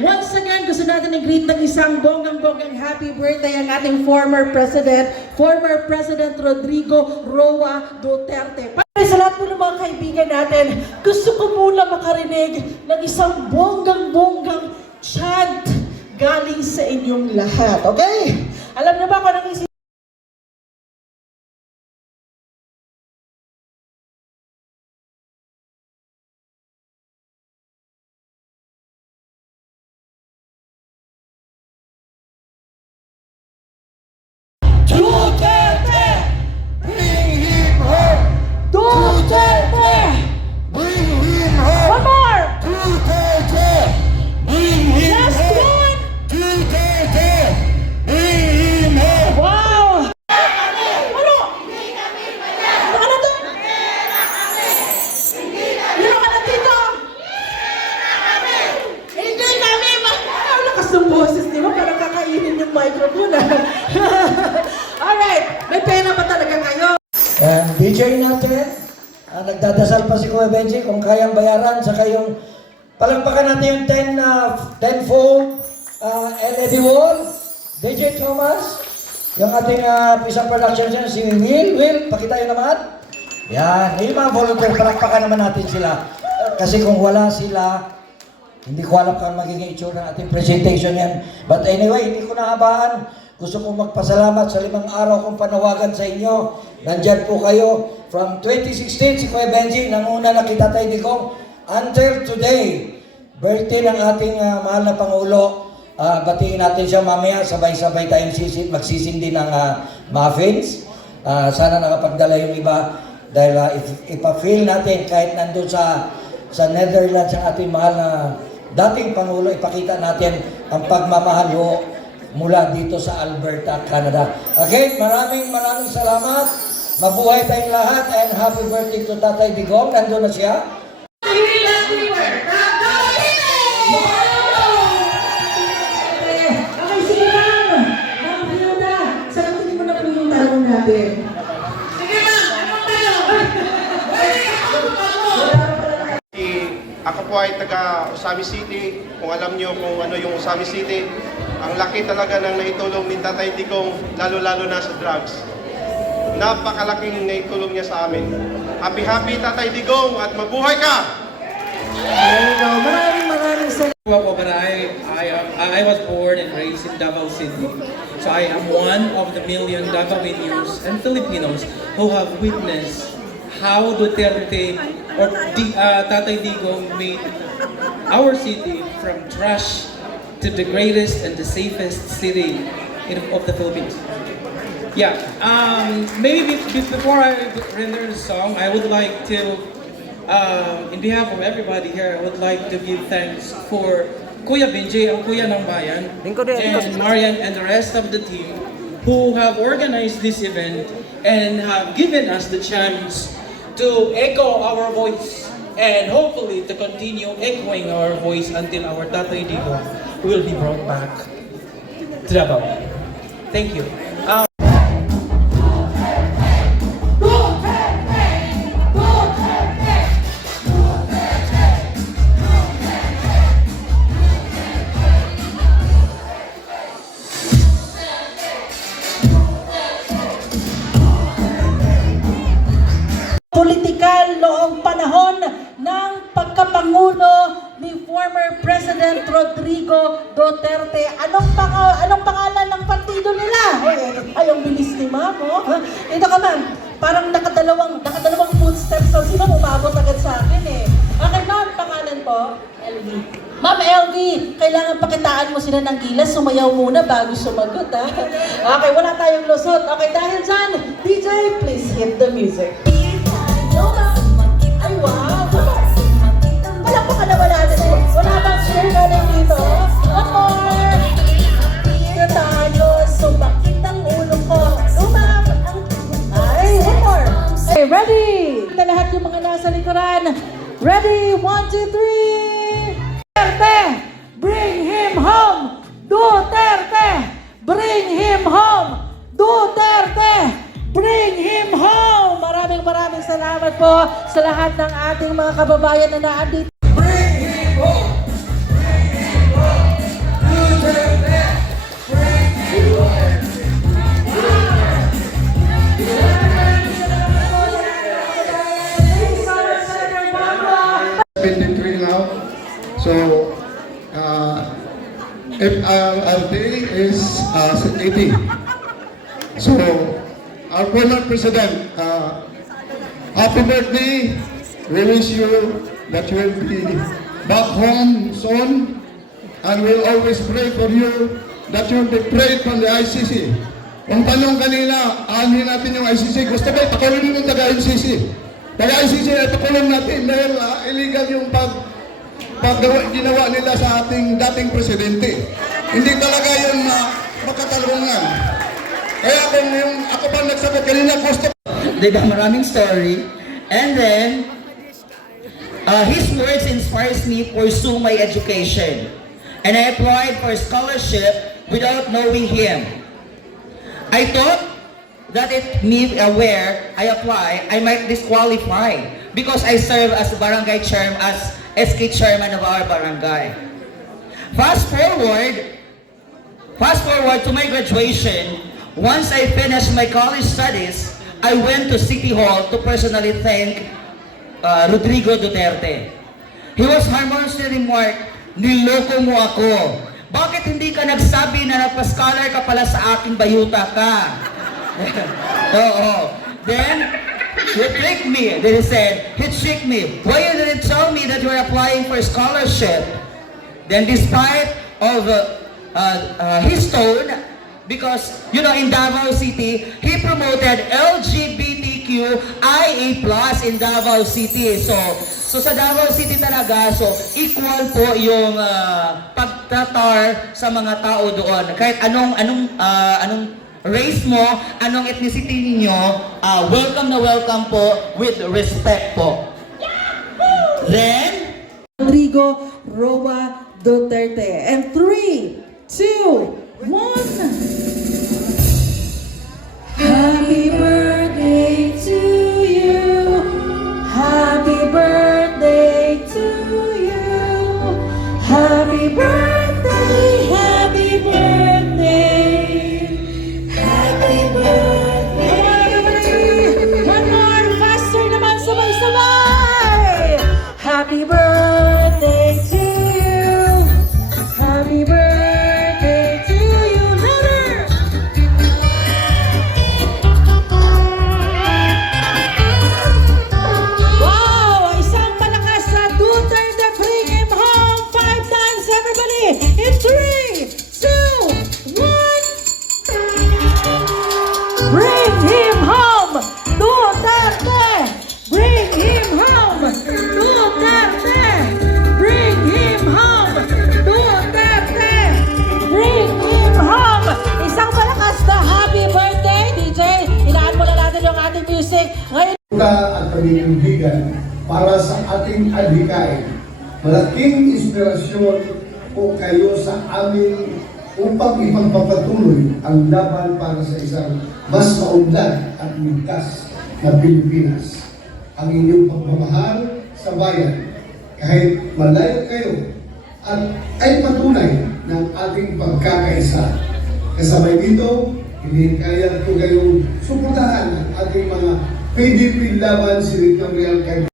Once again, gusto natin i-greet ng isang bonggang-bonggang happy birthday ang ating former President Rodrigo Roa Duterte. Para sa lahat po ng mga kaibigan natin, gusto ko muna makarinig ng isang bonggang-bonggang chant galing sa inyong lahat. Okay? Alam niyo ba kung anong isip? Duterte! Bring him home! Duterte! Bring him home! One more! Duterte! Bring him Last home! one! Duterte! Bring him home! Wow! Ano? Ano to? Meron ka na dito? Hindi kami ang lakas ng boses, di ba? Parang kakainin yung microphone. Alright, may pera ba talaga kayo? And DJ natin, nagdadasal pa si Kuya Benji kung kayang bayaran sa kayong palagpakan natin yung 10-fold LED wall. DJ Thomas, yung ating Pisang Production dyan, si Will, pakita yun naman. Yan, yung mga volunteer, palagpakan naman natin sila. Kasi kung wala sila, hindi ko alam kung magiging itsura ng ating presentation yan. But anyway, hindi ko nahabaan. Gusto kong magpasalamat sa 5 araw kong panawagan sa inyo. Nandyan po kayo. From 2016, si Kuya Benji, nanguna na kita tayo Digong, until today, birthday ng ating mahal na Pangulo. Batiin natin siya mamaya, sabay-sabay tayong magsisindi ng muffins. Sana nakapagdala yung iba. Dahil ipa-feel natin kahit nandun sa Netherlands ang ating mahal na dating Pangulo, ipakita natin ang pagmamahal ho mula dito sa Alberta, Canada. Again, maraming salamat. Mabuhay tayong lahat and happy birthday to Tatay Digong. Nandun na siya. Okay, sige lang. Mga Piyoda, sagutin mo na po yung tanong natin. Sige lang, anong tanong? Ako po ay taga Usami City. Kung alam niyo kung ano yung Usami City, ang laki talaga ng naitulong ni Tatay Digong, lalo-lalo na sa drugs. Napakalaking naitulong niya sa amin. Happy Tatay Digong at mabuhay ka! Maraming salamat. But I was born and raised in Davao City. So I am one of the million Davaoenos and Filipinos who have witnessed how Duterte or Tatay Digong made our city from trash to the greatest and the safest city of the Philippines. Yeah, maybe before I render the song, I would like to, in behalf of everybody here, I would like to give thanks for Kuya Benji, ang Kuya ng Bayan, and Marian and the rest of the team who have organized this event and have given us the chance to echo our voice and hopefully to continue echoing our voice until our Tatay Digong will be brought back to Davao. Thank you. Politikal noong panahon ng pagkapangulo ni former President Rodrigo Duterte. Anong pangalan ng partido nila? Ay, ang bilis ni Mamo. Ito ka ma'am, parang nakadalawang footsteps. So, sino umabot agad sa akin eh. Okay ma'am, pangalan po? LV. Ma'am LV, kailangan pakitaan mo sila ng gilas. Sumayaw muna bago sumagot ha. Okay, wala tayong lusot. Okay, dahil dyan, DJ, please hit the music. Ay, wow! Alam ko ka na wala na eh. Wala bang share galing dito? One more! Kaya tayo, sumakit ang ulo ko. Lumam! Ay, one more! Okay, ready! Ito lahat yung mga nasa likuran. Ready? 1, 2, 3! Duterte! Bring him home! Duterte! Bring him home! Duterte! Bring him home! Maraming salamat po sa lahat ng ating mga kababayan na naandito. Bring him home! Bring him home! our day is 80. So, our former president, happy birthday. We wish you that you will be back home soon. And we'll always pray for you that you will be prayed from the ICC. Kung tanong kanina, aanhin natin yung ICC. Gusto ba ipakulong yung taga-ICC? Taga-ICC ay pakulong natin dahil illegal yung ginawa nila sa ating dating presidente. Hindi talaga yun makatalungan. Kaya kung yung ako pa nagsabi kanina, gusto Diba, maraming story. And then, his words inspires me to pursue my education. And I applied for a scholarship without knowing him. I thought that it me where I apply, I might disqualify because I serve as barangay chairman, as SK chairman of our barangay. Fast forward to my graduation. Once I finished my college studies, I went to City Hall to personally thank Rodrigo Duterte. He was harmoniously remarked, "Niloko mo ako. Bakit hindi ka nagsabi na nagpa-scholar ka pala sa aking bayuta ka?" Oo. Then, he tricked me. Then he said, he tricked me. Why you didn't tell me that you were applying for a scholarship? Then despite of his tone, because, you know, in Davao City, he promoted LGBTQIA+ in Davao City. So sa Davao City talaga, so equal po yung pagtratar sa mga tao doon. Kahit anong race mo, anong ethnicity ninyo, welcome na welcome po with respect po. Then, Rodrigo Roa Duterte. And 3, 2, 1. Happy birthday to you. Happy birthday to you. Happy birthday, happy birthday. Happy birthday. One more, faster naman, sabay-sabay. Happy birthday to you. Happy birthday to you. Louder. Wow! Isang malakas sa Duterte. Bring him home 5 times, everybody. In 3, 2, 1. Bring him home, Duterte. Bring him home, Duterte. Bring him home, Duterte. Bring him home. Isang malakas na happy birthday, DJ. Hinaan muna natin yung ating music. Ngayon, at paninindigan para sa ating adhikain. Malaking inspirasyon po kayo sa amin upang ipagpapatuloy ang laban para sa isang mas maunlad at ligtas na Pilipinas. Ang inyong pagmamahal sa bayan, kahit malayo kayo, at ay patunay ng ating pagkakaisa. Kasabay dito, hinihikayat ko kayong suportahan ang ating mga PDP Laban Senatorial Campaign.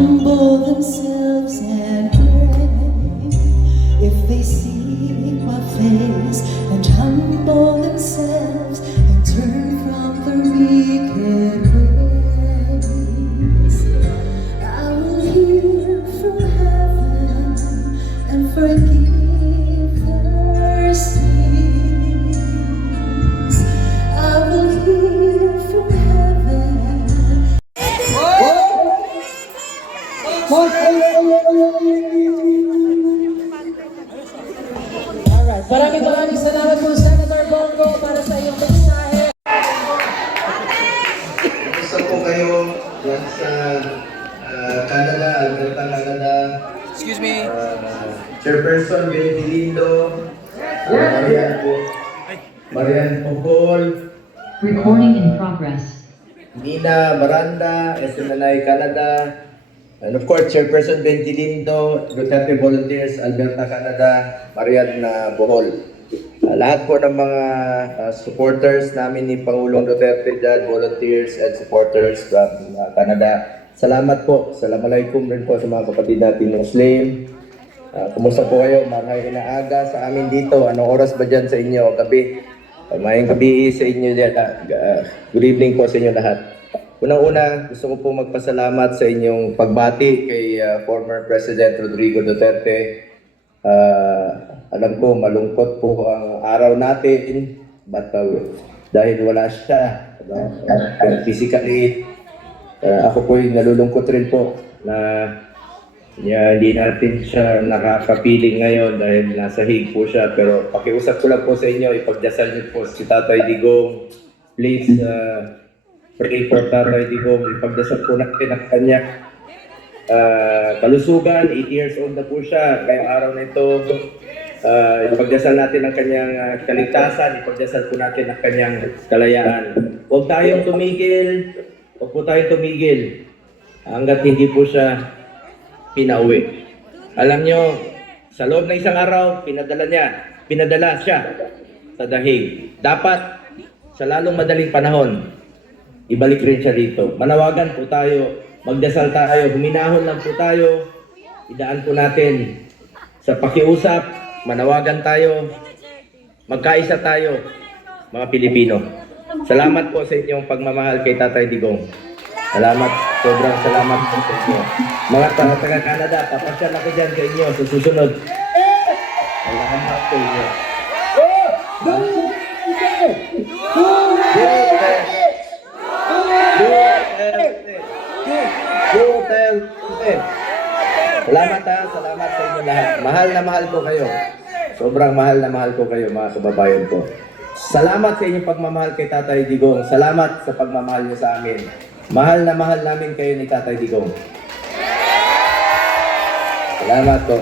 humble themselves and pray. If they seek my face and humble themselves and turn from the wicked ways, I will hear from heaven and forgive their sins. I will hear from heaven. Alright, maraming salamat po Senator Bongo para sa iyong mensahe. Gusto po kayo yan sa Canada, Alberta, Canada. Excuse me. Chairperson Benny Lindo, Marian Pohol, Recording in progress. Nina Baranda, SNLI Canada, and of course, Chairperson Benji Lindo, Duterte Volunteers, Alberta, Canada, Marian Bohol. Lahat po ng mga supporters namin ni Pangulong Duterte dyan, volunteers and supporters from Canada. Salamat po. Assalamualaikum rin po sa mga kapatid natin Muslim. Kumusta po kayo? Marhay na aga sa amin dito. Anong oras ba dyan sa inyo? Gabi. Mayang gabi sa inyo dyan. Good evening po sa inyo lahat. Unang-una, gusto ko po magpasalamat sa inyong pagbati kay former President Rodrigo Duterte. Alam ko, malungkot po ang araw natin, but dahil wala siya, physically, ako po nalulungkot rin po na hindi natin siya nakakapiling ngayon dahil nasa hig po siya. Pero pakiusap ko lang po sa inyo, ipagdasal niyo po si Tatay Digong. Please, pray for Tatay Digong. Ipagdasal po natin ang kanya kalusugan. 8 years old na po siya. Ngayong araw na ito, ipagdasal natin ang kanyang kaligtasan. Ipagdasal po natin ang kanyang kalayaan. Huwag tayong tumigil. Huwag po tayong tumigil hanggat hindi po siya pinauwi. Alam nyo, sa loob ng isang araw, pinadala siya sa dahig. Dapat, sa lalong madaling panahon, ibalik rin siya dito. Manawagan po tayo, magdasal tayo, huminahon lang po tayo, idaan po natin sa pakiusap, manawagan tayo, magkaisa tayo, mga Pilipino. Salamat po sa inyong pagmamahal kay Tatay Digong. Salamat, sobrang salamat po sa inyo. Mga taga-Canada, papasyal ako dyan sa inyo sa susunod. Salamat po inyo. Salamat salamat sa inyo lahat. Mahal na mahal ko kayo. Sobrang mahal na mahal ko kayo, mga kababayan ko. Salamat sa inyong pagmamahal kay Tatay Digong. Salamat sa pagmamahal niyo sa amin. Mahal na mahal namin kayo ni Tatay Digong. Salamat po.